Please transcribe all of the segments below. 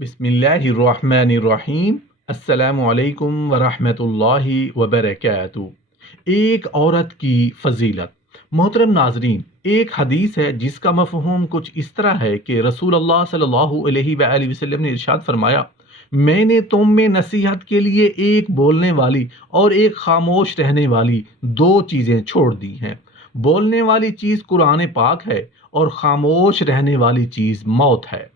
بسم اللہ الرحمن الرحیم۔ السلام علیکم ورحمۃ اللہ وبرکاتہ۔ ایک عورت کی فضیلت۔ محترم ناظرین، ایک حدیث ہے جس کا مفہوم کچھ اس طرح ہے کہ رسول اللہ صلی اللہ علیہ وآلہ وسلم نے ارشاد فرمایا، میں نے تم میں نصیحت کے لیے ایک بولنے والی اور ایک خاموش رہنے والی دو چیزیں چھوڑ دی ہیں۔ بولنے والی چیز قرآن پاک ہے اور خاموش رہنے والی چیز موت ہے۔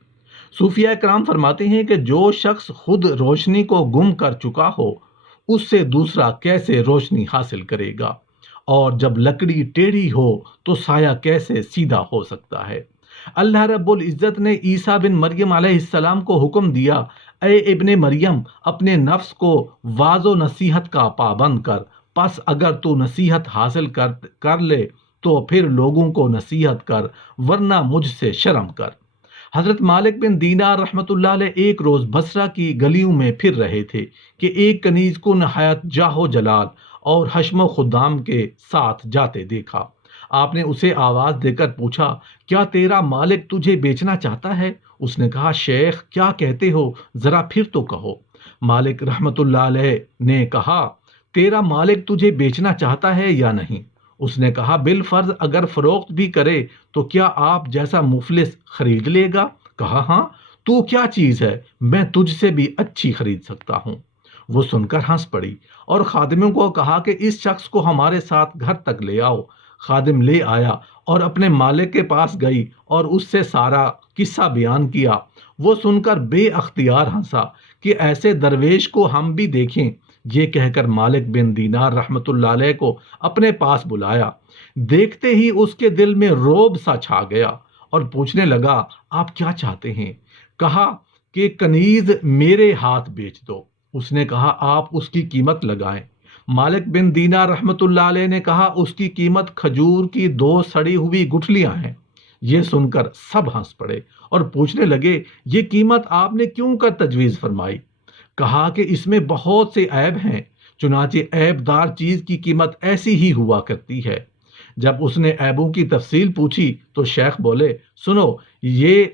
صوفیہ کرام فرماتے ہیں کہ جو شخص خود روشنی کو گم کر چکا ہو، اس سے دوسرا کیسے روشنی حاصل کرے گا؟ اور جب لکڑی ٹیڑھی ہو تو سایہ کیسے سیدھا ہو سکتا ہے؟ اللہ رب العزت نے عیسیٰ بن مریم علیہ السلام کو حکم دیا، اے ابن مریم، اپنے نفس کو واعظ و نصیحت کا پابند کر، پس اگر تو نصیحت حاصل کر لے تو پھر لوگوں کو نصیحت کر، ورنہ مجھ سے شرم کر۔ حضرت مالک بن دینار رحمۃ اللہ علیہ ایک روز بصرہ کی گلیوں میں پھر رہے تھے کہ ایک کنیز کو نہایت جاہ و جلال اور حشم و خدام کے ساتھ جاتے دیکھا۔ آپ نے اسے آواز دے کر پوچھا، کیا تیرا مالک تجھے بیچنا چاہتا ہے؟ اس نے کہا، شیخ کیا کہتے ہو، ذرا پھر تو کہو۔ مالک رحمۃ اللہ علیہ نے کہا، تیرا مالک تجھے بیچنا چاہتا ہے یا نہیں؟ اس نے کہا، بالفرض اگر فروخت بھی کرے تو کیا آپ جیسا مفلس خرید لے گا؟ کہا، ہاں، تو کیا چیز ہے، میں تجھ سے بھی اچھی خرید سکتا ہوں۔ وہ سن کر ہنس پڑی اور خادموں کو کہا کہ اس شخص کو ہمارے ساتھ گھر تک لے آؤ۔ خادم لے آیا اور اپنے مالک کے پاس گئی اور اس سے سارا قصہ بیان کیا۔ وہ سن کر بے اختیار ہنسا کہ ایسے درویش کو ہم بھی دیکھیں۔ یہ کہہ کر مالک بن دینار رحمت اللہ علیہ کو اپنے پاس بلایا۔ دیکھتے ہی اس کے دل میں رعب سا چھا گیا اور پوچھنے لگا، آپ کیا چاہتے ہیں؟ کہا کہ کنیز میرے ہاتھ بیچ دو۔ اس نے کہا، آپ اس کی قیمت لگائیں۔ مالک بن دینار رحمت اللہ علیہ نے کہا، اس کی قیمت کھجور کی 2 سڑی ہوئی گٹھلیاں ہیں۔ یہ سن کر سب ہنس پڑے اور پوچھنے لگے، یہ قیمت آپ نے کیوں کر تجویز فرمائی؟ کہا کہ اس میں بہت سے عیب ہیں، چنانچہ عیب دار چیز کی قیمت ایسی ہی ہوا کرتی ہے۔ جب اس نے عیبوں کی تفصیل پوچھی تو شیخ بولے، سنو،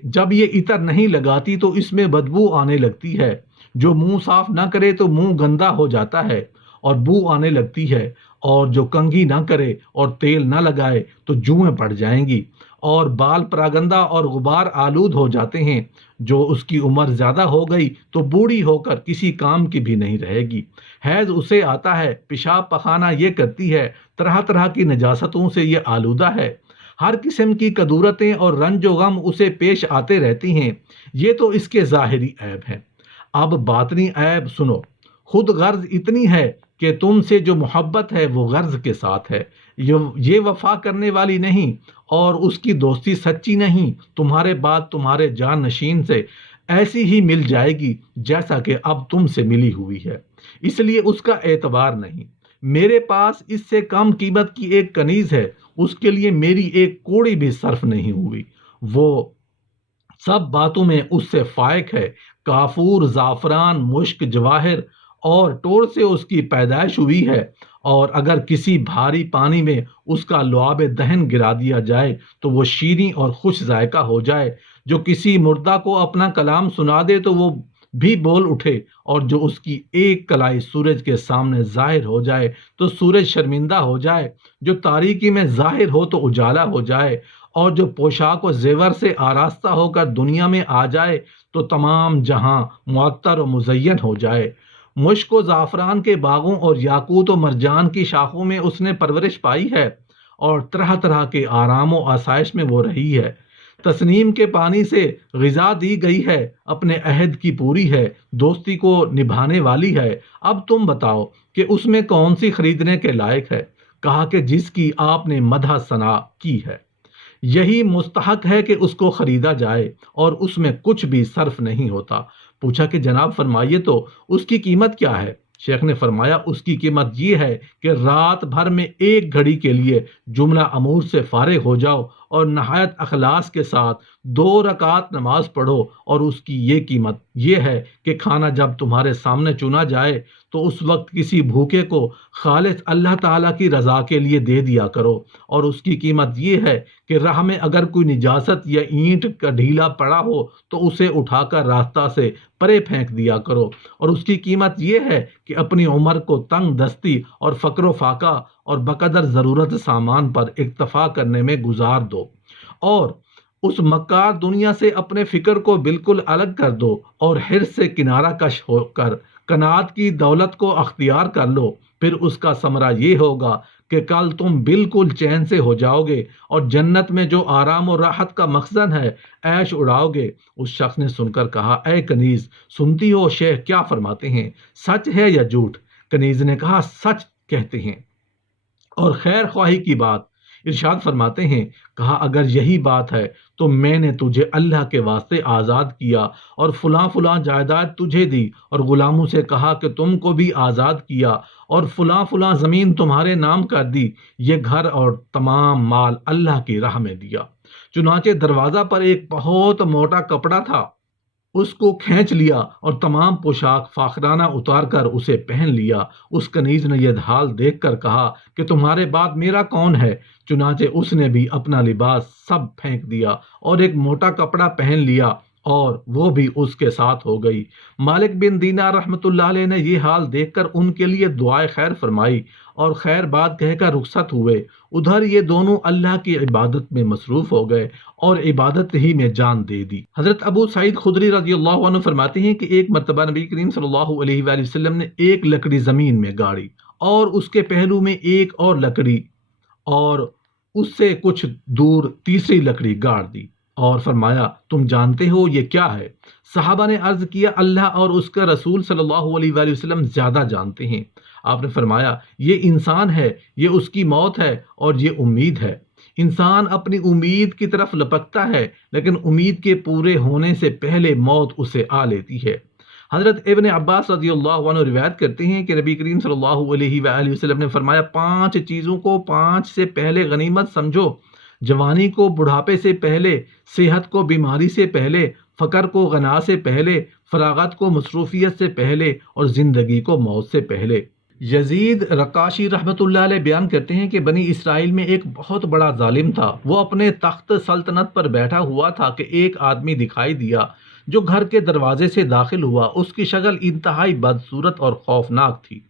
جب یہ عطر نہیں لگاتی تو اس میں بدبو آنے لگتی ہے، جو منہ صاف نہ کرے تو منہ گندا ہو جاتا ہے اور بو آنے لگتی ہے، اور جو کنگھی نہ کرے اور تیل نہ لگائے تو جوئیں پڑ جائیں گی، اور بال پراگندہ اور غبار آلود ہو جاتے ہیں۔ جو اس کی عمر زیادہ ہو گئی تو بوڑھی ہو کر کسی کام کی بھی نہیں رہے گی۔ حیض اسے آتا ہے، پیشاب پخانہ یہ کرتی ہے، طرح طرح کی نجاستوں سے یہ آلودہ ہے، ہر قسم کی کدورتیں اور رنج و غم اسے پیش آتے رہتی ہیں۔ یہ تو اس کے ظاہری عیب ہیں۔ اب باطنی عیب سنو۔ خود غرض اتنی ہے کہ تم سے جو محبت ہے وہ غرض کے ساتھ ہے، یہ وفا کرنے والی نہیں اور اس کی دوستی سچی نہیں۔ تمہارے بعد تمہارے جان نشین سے ایسی ہی مل جائے گی جیسا کہ اب تم سے ملی ہوئی ہے، اس لیے اس کا اعتبار نہیں۔ میرے پاس اس سے کم قیمت کی ایک کنیز ہے، اس کے لیے میری ایک کوڑی بھی صرف نہیں ہوئی۔ وہ سب باتوں میں اس سے فائق ہے۔ کافور، زعفران، مشک، جواہر اور ٹور سے اس کی پیدائش ہوئی ہے، اور اگر کسی بھاری پانی میں اس کا لعاب دہن گرا دیا جائے تو وہ شیریں اور خوش ذائقہ ہو جائے۔ جو کسی مردہ کو اپنا کلام سنا دے تو وہ بھی بول اٹھے، اور جو اس کی ایک کلائی سورج کے سامنے ظاہر ہو جائے تو سورج شرمندہ ہو جائے، جو تاریکی میں ظاہر ہو تو اجالا ہو جائے، اور جو پوشاک و زیور سے آراستہ ہو کر دنیا میں آ جائے تو تمام جہاں معطر و مزین ہو جائے۔ مشک و زعفران کے باغوں اور یاقوت و مرجان کی شاخوں میں اس نے پرورش پائی ہے، اور طرح طرح کے آرام و آسائش میں وہ رہی ہے۔ تسنیم کے پانی سے غذا دی گئی ہے، اپنے عہد کی پوری ہے، دوستی کو نبھانے والی ہے۔ اب تم بتاؤ کہ اس میں کون سی خریدنے کے لائق ہے؟ کہا کہ جس کی آپ نے مدح ثنا کی ہے، یہی مستحق ہے کہ اس کو خریدا جائے، اور اس میں کچھ بھی صرف نہیں ہوتا۔ پوچھا کہ جناب فرمائیے تو اس کی قیمت کیا ہے؟ شیخ نے فرمایا، اس کی قیمت یہ ہے کہ رات بھر میں ایک گھڑی کے لیے جملہ امور سے فارغ ہو جاؤ اور نہایت اخلاص کے ساتھ 2 رکعت نماز پڑھو، اور اس کی یہ قیمت یہ ہے کہ کھانا جب تمہارے سامنے چنا جائے تو اس وقت کسی بھوکے کو خالص اللہ تعالیٰ کی رضا کے لیے دے دیا کرو، اور اس کی قیمت یہ ہے کہ راہ میں اگر کوئی نجاست یا اینٹ کا ڈھیلا پڑا ہو تو اسے اٹھا کر راستہ سے پرے پھینک دیا کرو، اور اس کی قیمت یہ ہے کہ اپنی عمر کو تنگ دستی اور فقر و فاقہ اور بقدر ضرورت سامان پر اکتفا کرنے میں گزار دو، اور اس مکار دنیا سے اپنے فکر کو بالکل الگ کر دو، اور حرص سے کنارہ کش ہو کر قناعت کی دولت کو اختیار کر لو۔ پھر اس کا ثمرہ یہ ہوگا کہ کل تم بالکل چین سے ہو جاؤ گے، اور جنت میں جو آرام و راحت کا مخزن ہے عیش اڑاؤ گے۔ اس شخص نے سن کر کہا، اے کنیز، سنتی ہو شیخ کیا فرماتے ہیں، سچ ہے یا جھوٹ؟ کنیز نے کہا، سچ کہتے ہیں اور خیر خواہی کی بات۔ ارشاد فرماتے ہیں، کہا اگر یہی بات ہے تو میں نے تجھے اللہ کے واسطے آزاد کیا اور فلاں فلاں جائیداد تجھے دی، اور غلاموں سے کہا کہ تم کو بھی آزاد کیا، اور فلاں فلاں زمین تمہارے نام کر دی، یہ گھر اور تمام مال اللہ کی راہ میں دیا۔ چنانچہ دروازہ پر ایک بہت موٹا کپڑا تھا، اس کو کھینچ لیا اور تمام پوشاک فاخرانہ اتار کر اسے پہن لیا۔ اس کنیز نے یہ حال دیکھ کر کہا کہ تمہارے بعد میرا کون ہے؟ چنانچہ اس نے بھی اپنا لباس سب پھینک دیا اور ایک موٹا کپڑا پہن لیا، اور وہ بھی اس کے ساتھ ہو گئی۔ مالک بن دینار رحمۃ اللہ علیہ نے یہ حال دیکھ کر ان کے لیے دعائے خیر فرمائی اور خیر بات کہہ کر رخصت ہوئے۔ ادھر یہ دونوں اللہ کی عبادت میں مصروف ہو گئے اور عبادت ہی میں جان دے دی۔ حضرت ابو سعید خدری رضی اللہ عنہ فرماتے ہیں کہ ایک مرتبہ نبی کریم صلی اللہ علیہ وآلہ وسلم نے ایک لکڑی زمین میں گاڑی، اور اس کے پہلو میں ایک اور لکڑی، اور اس سے کچھ دور تیسری لکڑی گاڑ دی، اور فرمایا تم جانتے ہو یہ کیا ہے؟ صحابہ نے عرض کیا اللہ اور اس کا رسول صلی اللہ علیہ وآلہ وسلم زیادہ جانتے ہیں۔ آپ نے فرمایا یہ انسان ہے، یہ اس کی موت ہے، اور یہ امید ہے۔ انسان اپنی امید کی طرف لپکتا ہے، لیکن امید کے پورے ہونے سے پہلے موت اسے آ لیتی ہے۔ حضرت ابن عباس رضی اللہ عنہ روایت کرتے ہیں کہ نبی کریم صلی اللہ علیہ وآلہ وسلم نے فرمایا 5 چیزوں کو 5 سے پہلے غنیمت سمجھو: جوانی کو بڑھاپے سے پہلے، صحت کو بیماری سے پہلے، فقر کو غنا سے پہلے، فراغت کو مصروفیت سے پہلے، اور زندگی کو موت سے پہلے۔ یزید رقاشی رحمۃ اللہ علیہ بیان کرتے ہیں کہ بنی اسرائیل میں ایک بہت بڑا ظالم تھا، وہ اپنے تخت سلطنت پر بیٹھا ہوا تھا کہ ایک آدمی دکھائی دیا جو گھر کے دروازے سے داخل ہوا۔ اس کی شکل انتہائی بدصورت اور خوفناک تھی۔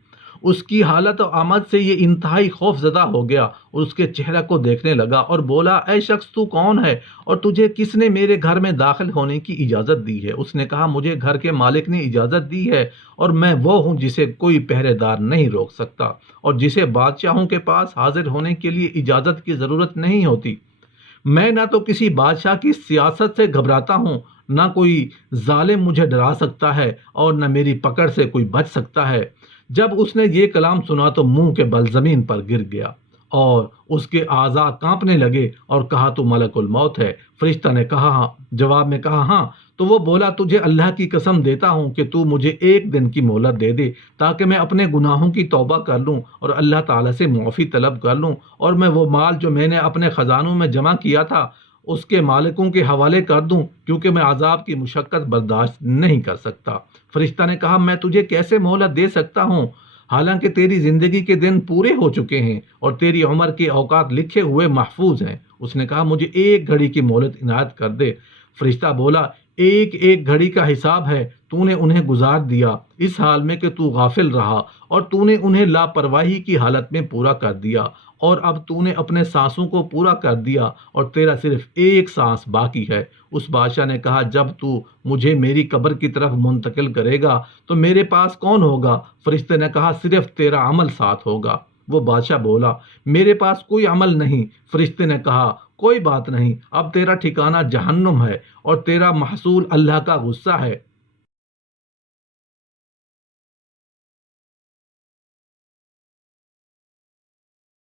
اس کی حالت و آمد سے یہ انتہائی خوف زدہ ہو گیا اور اس کے چہرے کو دیکھنے لگا اور بولا، اے شخص تو کون ہے اور تجھے کس نے میرے گھر میں داخل ہونے کی اجازت دی ہے؟ اس نے کہا، مجھے گھر کے مالک نے اجازت دی ہے، اور میں وہ ہوں جسے کوئی پہرے دار نہیں روک سکتا، اور جسے بادشاہوں کے پاس حاضر ہونے کے لیے اجازت کی ضرورت نہیں ہوتی۔ میں نہ تو کسی بادشاہ کی سیاست سے گھبراتا ہوں، نہ کوئی ظالم مجھے ڈرا سکتا ہے، اور نہ میری پکڑ سے کوئی بچ سکتا ہے۔ جب اس نے یہ کلام سنا تو منہ کے بل زمین پر گر گیا اور اس کے اعضاء کانپنے لگے، اور کہا تو ملک الموت ہے؟ فرشتہ نے کہا ہاں، جواب میں کہا ہاں۔ تو وہ بولا، تجھے اللہ کی قسم دیتا ہوں کہ تو مجھے 1 دن کی مہلت دے دے تاکہ میں اپنے گناہوں کی توبہ کر لوں اور اللہ تعالیٰ سے معافی طلب کر لوں، اور میں وہ مال جو میں نے اپنے خزانوں میں جمع کیا تھا اس کے مالکوں کے حوالے کر دوں، کیونکہ میں عذاب کی مشقت برداشت نہیں کر سکتا۔ فرشتہ نے کہا، میں تجھے کیسے مہلت دے سکتا ہوں حالانکہ تیری زندگی کے دن پورے ہو چکے ہیں اور تیری عمر کے اوقات لکھے ہوئے محفوظ ہیں؟ اس نے کہا، مجھے 1 گھڑی کی مہلت عنایت کر دے۔ فرشتہ بولا، 1 گھڑی کا حساب ہے، تو نے انہیں گزار دیا اس حال میں کہ تو غافل رہا، اور تو نے انہیں لاپرواہی کی حالت میں پورا کر دیا، اور اب تو نے اپنے سانسوں کو پورا کر دیا اور تیرا صرف 1 سانس باقی ہے۔ اس بادشاہ نے کہا، جب تو مجھے میری قبر کی طرف منتقل کرے گا تو میرے پاس کون ہوگا؟ فرشتے نے کہا، صرف تیرا عمل ساتھ ہوگا۔ وہ بادشاہ بولا، میرے پاس کوئی عمل نہیں۔ فرشتے نے کہا، کوئی بات نہیں، اب تیرا ٹھکانہ جہنم ہے اور تیرا محصول اللہ کا غصہ ہے۔